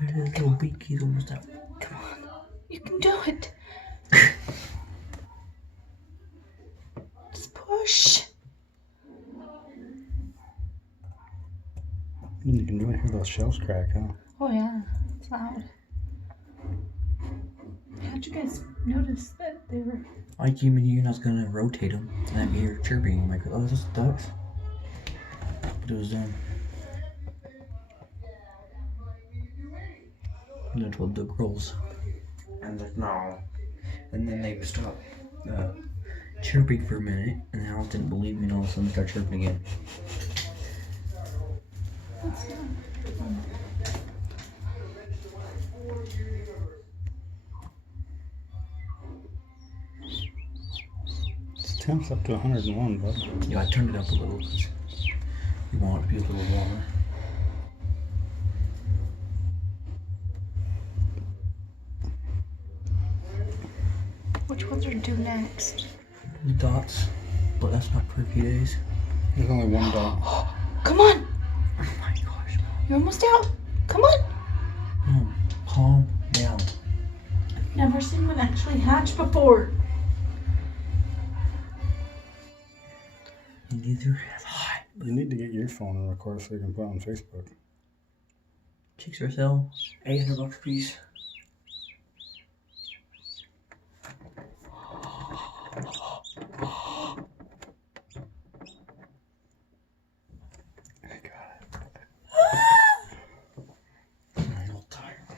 There's little beaky's almost out. Come on. You can do it. Just push. You can really hear those shells crack, huh? Oh yeah, it's loud. How'd you guys notice that they were? I came in here and I was gonna rotate them, and I'm here chirping. I'm like, oh, is this ducks? But it was them. And I told the girls, and like, no. And then they would stop chirping for a minute, and Alice didn't believe me, and all of a sudden start chirping again. What's that? It's temps up to 101, bud. Yeah, I turned it up a little because you want it to be a little warmer. Which ones are due next? The dots, but that's not for a few days. There's only one dot. Come on! Oh my gosh. You're almost out. Come on! Calm down. Never seen one actually hatch before. These are hot. You need to get your phone and record so you can put it on Facebook. Chicks for sale, $800 a piece. I got it. I'm a little tired.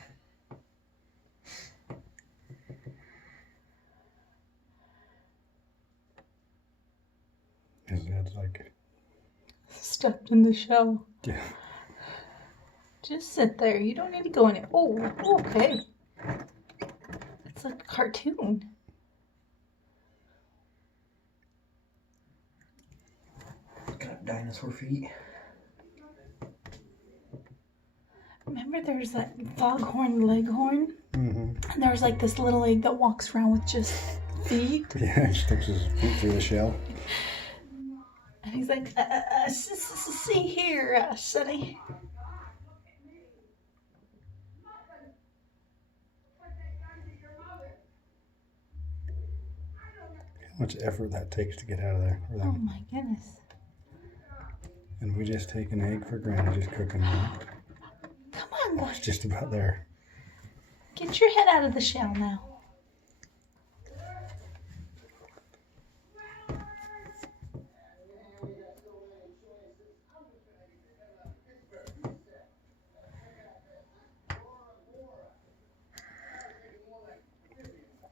His head's like, Stepped in the shell. yeah. Just sit there. You don't need to go in it. Oh, okay. It's like a cartoon. Got dinosaur feet. Remember there's that foghorn leghorn? Mm-hmm. And there's like this little egg that walks around with just feet. Yeah, he sticks his feet through the shell. And he's like, see here, Sonny. How much effort that takes to get out of there for Oh them. my goodness. And we just take an egg for granted, just cooking it. Come on, It's just about there. get your head out of the shell now.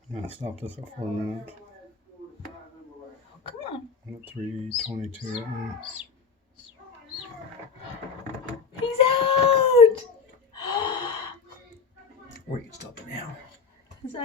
I'm gonna stop this at 4 minutes. Oh, come on. I'm at 3:22 right now. He's out. Where you stopping now? Is that